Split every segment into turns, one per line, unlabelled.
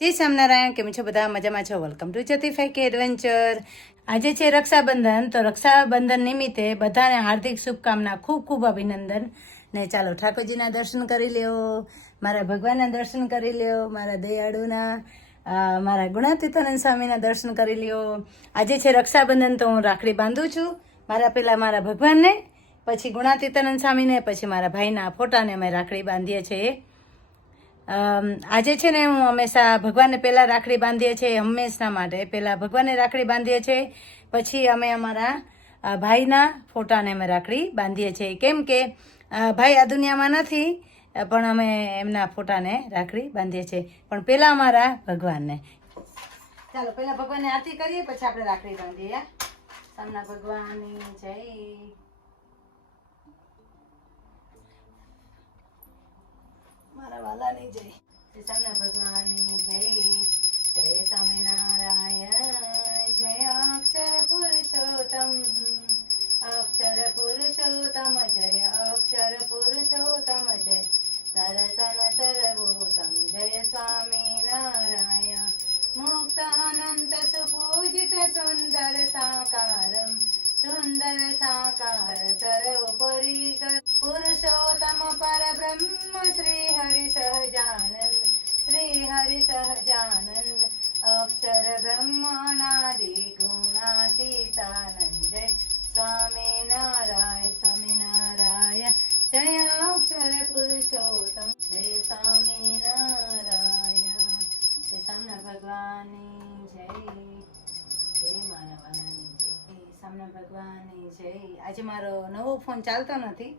જય સ્વામિનારાયણ, કેમ છો બધા? મજામાં છો? વેલકમ ટુ જ્યોતિફાઈ કે એડવેન્ચર આજે છે રક્ષાબંધન, તો રક્ષાબંધન નિમિત્તે બધાને હાર્દિક શુભકામના, ખૂબ ખૂબ અભિનંદન. ને ચાલો ઠાકોરજીના દર્શન કરી લ્યો, મારા ભગવાનના દર્શન કરી લ્યો, મારા દયાળુના મારા ગુણાતીતાનંદ સ્વામીના દર્શન કરી લ્યો. આજે છે રક્ષાબંધન, તો હું રાખડી બાંધું છું. મારા પહેલાં મારા ભગવાનને, પછી ગુણાતીતાનંદ સ્વામીને, પછી મારા ભાઈના ફોટાને અમે રાખડી બાંધીએ છીએ. આજે છે ને હું હંમેશા ભગવાનને પહેલાં રાખડી બાંધીએ છીએ હંમેશા માટે. પહેલાં ભગવાનને રાખડી બાંધીએ છીએ, પછી અમે અમારા ભાઈના ફોટાને અમે રાખડી બાંધીએ છીએ. કેમ કે ભાઈ આ દુનિયામાં નથી, પણ અમે એમના ફોટાને રાખડી બાંધીએ છીએ. પણ પહેલાં અમારા ભગવાનને. ચાલો, પહેલાં ભગવાનને આરતી કરીએ, પછી આપણે રાખડી બાંધીએ. સામના ભગવાનની જય. વાલાની જય. સામના ભગવાનની જય. જય સ્વામિનારાયણ. જય અક્ષર પુરુષોત્તમ. અક્ષર પુરુષોત્તમ જય. અક્ષર પુરુષોત્તમ જય. સરસન સરભૂતમ જય સ્વામિનારાયણ. મુક્ત અનંત સુપૂજિત સુંદર સાકારમ સુંદર સાકાર સર્વોપરી પુરુષોત્તમ પરબ્રહ્મ શ્રી હરિ સહજાનંદ શ્રી હરિ સહજાનંદ અક્ષર બ્રહ્માનાદિ ગુણાતીતાનંદ જય સ્વામિનારાયણ સ્વામિનારાયણ જય અક્ષર પુરુષોત્તમ, જય સ્વામિનારાયણ શ્રી સામના ભગવાનની જય જય મારા વાલાની જય સામના ભગવાનની જય. આજે મારો નવો ફોન ચાલતો નથી.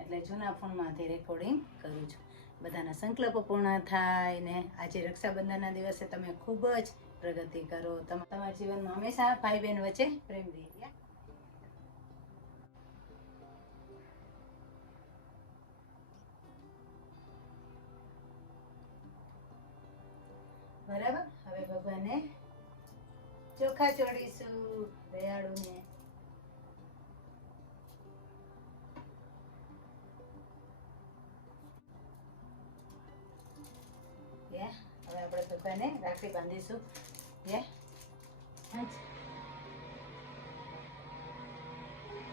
એટલે જૂના ફોનમાંથી રેકોર્ડિંગ કરું છું. બધાના સંકલ્પ પૂર્ણ થાય ને આજે રક્ષાબંધનના દિવસે તમે ખૂબ જ પ્રગતિ કરો. તમ- તમારા જીવનમાં હંમેશા ભાઈ બહેન વચ્ચે પ્રેમ રહે. બરાબર? હવે ભગવાનને ચોખા ચોડીશું દયાળુને હવે રાખડી બાંધીશું. જે.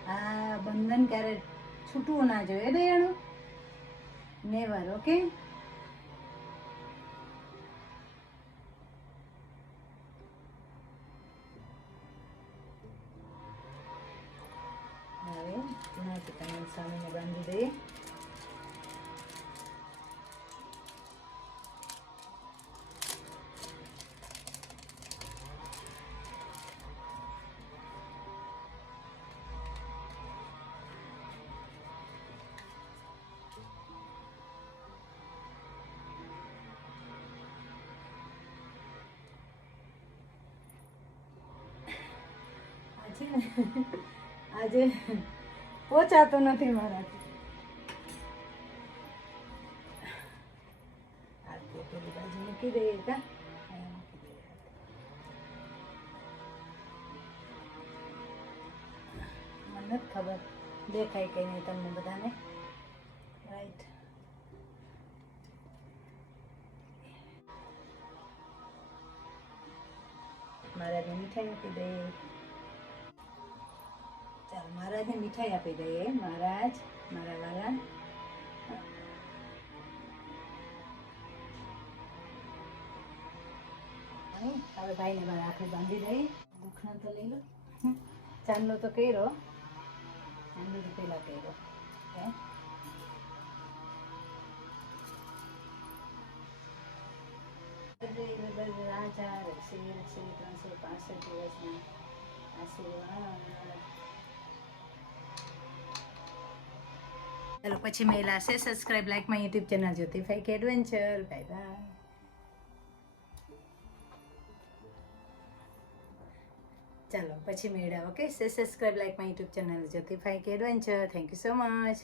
આ બંધન ક્યારે છૂટવું ના જોઈએ દયાળુ નેવર, ઓકે? હવે સ્વામીને બાંધી દઈએ. આજે આજે પહોંચાતો નથી મારાથી મૂકી દઈએ કા? મને ખબર. દેખાય કે નહીં તમને બધાને? રાઈટ મહારાજને મીઠાઈ મૂકી દઈએ. ચાલો, મહારાજને મીઠાઈ આપી દઈએ મહારાજ, મારા વાલા. હવે ભાઈને મારા આખે બાંધી દઈએ દુખણા તો લઈ લો. ચાંદલો તો કર્યો. ચાંદલો તો પહેલાં કર્યો. હે? રાજા રક્ષી શ્રી ત્રણસો પાસઠ દિવસના આશીર્વાદ. ચાલો, પછી મહિલા છે subscribe like my YouTube channel Jyotify કે એડવેન્ચર બાય બાય ચાલો, પછી મેળા okay subscribe like my YouTube channel Jyotify કે adventure thank you so much